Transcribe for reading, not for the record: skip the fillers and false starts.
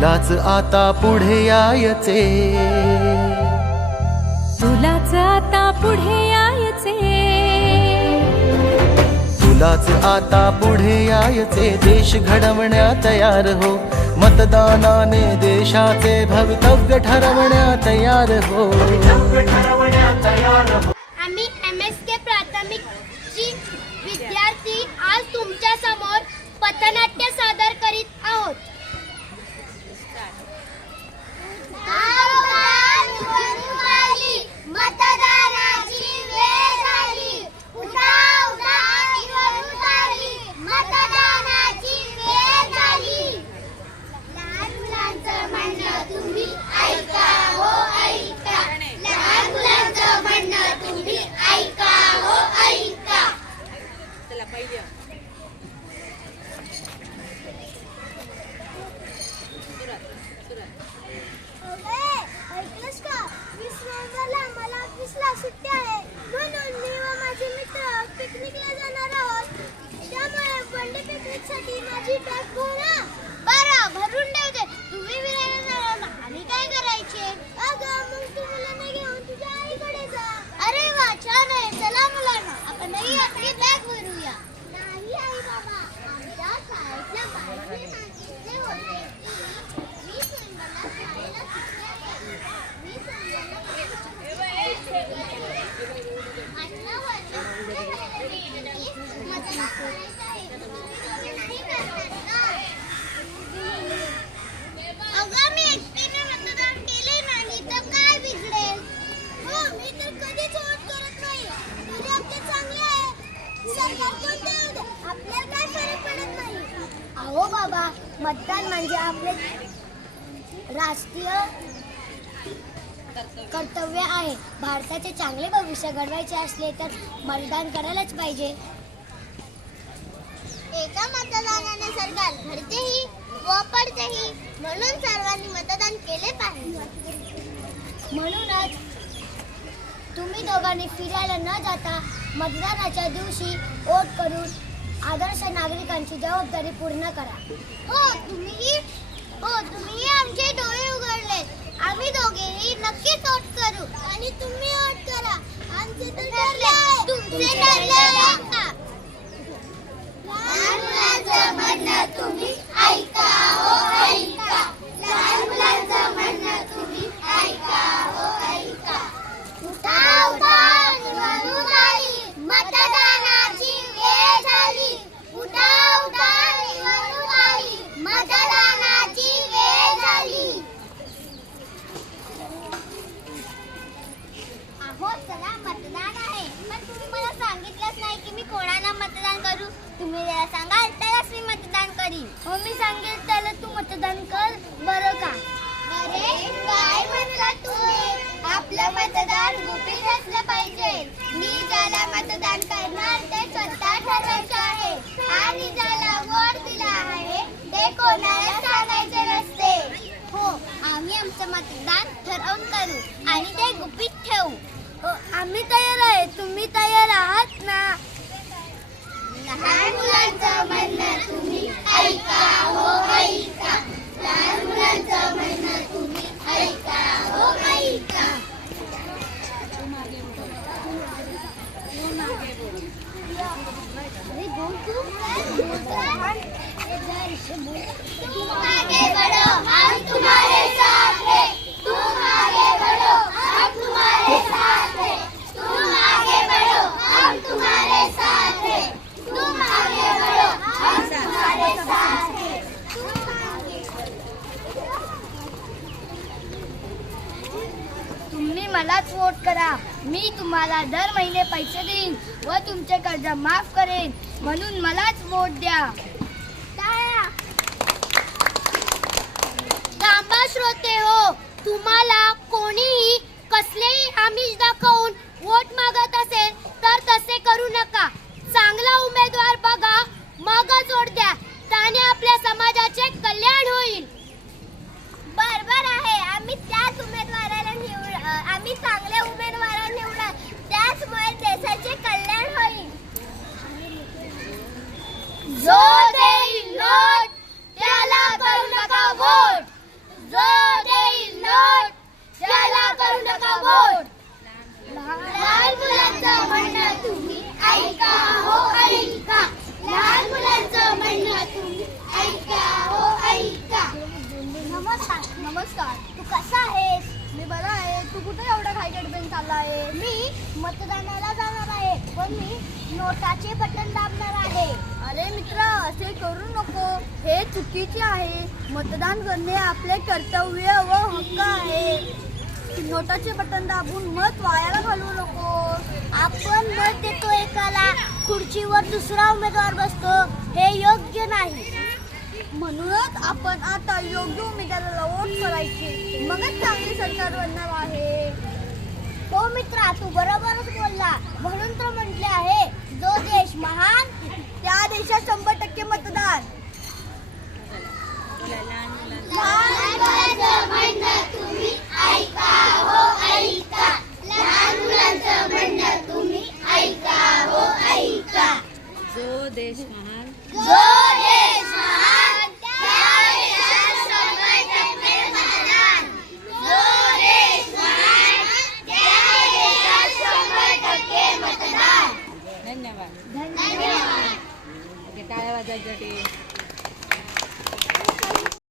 तुलाच आता पुढे यायचे, तुलाच आता पुढे यायचे, तुलाच आता पुढे यायचे. देश घडवण्या तयार हो, मतदानाने देशाचे भवितव्य ठरवण्या तयार हो. आम्ही MSK प्राथमिकची विद्यार्थी आज तुमच्या समोर पथनाट्य सादर करीत आहोत. मतदानाची वेळ झाली, उठा उठा निवडून आली, मतदानाची वेळ झाली. लहान मुलांचं म्हणणं तुम्ही ऐका हो ऐका, लहान मुलांचं म्हणणं तुम्ही ऐका हो ऐका. चला पहिले ऐकलंस का? 20 नोव्हेंबरला मला ऑफिसला सुट्टी आहे, म्हणून मी व माझे मित्र पिकनिकला जाणार आहोत. त्यामुळे वनडे पिकनिकसाठी माझी बॅग भरा. बरं, भरून ठेवते. तुम्ही फिरायला जाणार ना, आम्ही काय करायचे? अगं मग तू मुलांना घेऊन तुझ्या आईकडे जा. अरे वा, छान आहे. चला मुलांना, आपणही आपली बॅग भरूया. नाही आई बाबा, आमच्या शाळेतल्या बाईंनी सांगितले होते की 20 नोव्हेंबरला शाळेला सुट्टी आहे. 20 नोव्हेंबरला मतदान करायचं आहे. नाही करणार का? अगं मी एकटीने मतदान केले नाही तर काय बिघडेल? हो, मी तर कधीच वोट करत नाही. तुझे आपले चांगले आहे, सरकार कोणते येऊ दे, आपल्याला काय फरक पडत नाही. अहो बाबा, मतदान म्हणजे आपले राष्ट्रीय कर्तव्य आहे. भारताचे चांगले भविष्य घडवायचे असले तर मतदान करायलाच पाहिजे. एका मतदानाने सरकार घडतेही व पडतेही, म्हणून सर्वांनी मतदान केले पाहिजे. म्हणूनच तुम्ही दोघांनी फिरायला न जाता मतदानाच्या दिवशी वोट करून आदर्श नागरिकांची जबाबदारी पूर्ण करा. हो, तुम्ही आमचे डोळे उघडले. आम्ही दोघेही नक्कीच वोट करू आणि तुम्ही वोट करा. आमचे तर ठरले, तुमचे ठरले. लहान मुलांचं म्हणणं तुम्ही ऐका हो ऐका, लहान मुलांचं म्हणणं तुम्ही ऐका हो ऐका. उठा उठा निवडून आली, मतदानाची वेळ झाली. उठा उठा निवडून आली, मतदानाची वेळ झाली. अहो चला, मतदान आहे. पण तुम्ही मला सांगितलंच नाही की मी कोणाला मतदान करू. तुम्ही जरा सांगाल त्यालाच मी मतदान करीन. हो, मी सांगेल त्याला तू मतदान कर, बरं का? अरे काय म्हणला तुम्ही? आपलं मतदान गुपित असलं पाहिजे. मी ज्याला मतदान करणार ते स्वतः ठरवायचं आहे आणि ज्याला वोट दिला आहे ते कोणाला सांगायचे नसते. हो, आम्ही आमचं मतदान ठरवून करू आणि ते गुपित ठेवू. आम्ही तयार आहे. तुम्ही तयार आहात ना? लहान मुलांचं म्हणणं तुम्ही ऐका हो ऐका, लहान मुलांचं म्हणणं तुम्ही ऐका हो ऐका. तुम आगे बढ़ो, हम तुम्हारे साथ हैं. तुम आगे बढ़ो, हम तुम्हारे साथ हैं. तुम आगे बढ़ो, हम तुम्हारे साथ हैं. तुम आगे बढ़ो, हम तुम्हारे साथ हैं. तुम्ही मलाच वोट करा. मी तुम्हाला दर महिने पैसे देईन व तुमचे कर्ज माफ करेन, म्हणून मलाच वोट द्या. थांबा श्रोते हो, तुम्हाला कोणीही कसलेही आमिष दाखवून वोट मागत असेल तर तसे करू नका. चांगला उमेदवार बघा, मगच वोट द्या. त्याने आपल्या समाजाचे कल्याण होईल. बरोबर आहे. आम्ही त्याच उमेदवाराला निवड, आम्ही चांगल्या उमेदवाराला निवडा, त्याचमुळे देशाचे कल्याण होईल. जो देईल नोट त्याला करू नका वोट. तू कसा आहेस? मी बरा आहे. तू कुठे एवढा घाई गडबडीने चालला आहे? मी मतदानाला जाणार आहे, पण मी नोटाचे बटन दाबणार आहे. अरे मित्रा, असे करू नको. हे चुकीचे आहे. मतदान करणे आपले कर्तव्य व हक्क आहे. नोटाचे बटन दाबून मत वायाला घालवू नको. आपण मत देतो एकाला, खुर्चीवर दुसरा उमेदवार बसतो, हे योग्य नाही. म्हणूनच आपण आता योग्य उमेदवाराला वोट करायचे, मगच चांगली सरकार बनणार आहे. हो मित्रा, तू बरोबरच बोलला. म्हणून तर म्हटले आहे, जो देश महान त्या देशात 100% मतदान. लहान मुलांना लहान मुलांचं म्हणणं तुम्ही ऐका, हो ऐका. लहान मुलांचं म्हणणं तुम्ही ऐका, हो ऐका. जो देश महान जो देश महान त्या देशात 100% मतदान. जो देश महान त्या देशात 100% मतदान. धन्यवाद. धन्यवाद. ओके, टाळ्या वाजवायसाठी.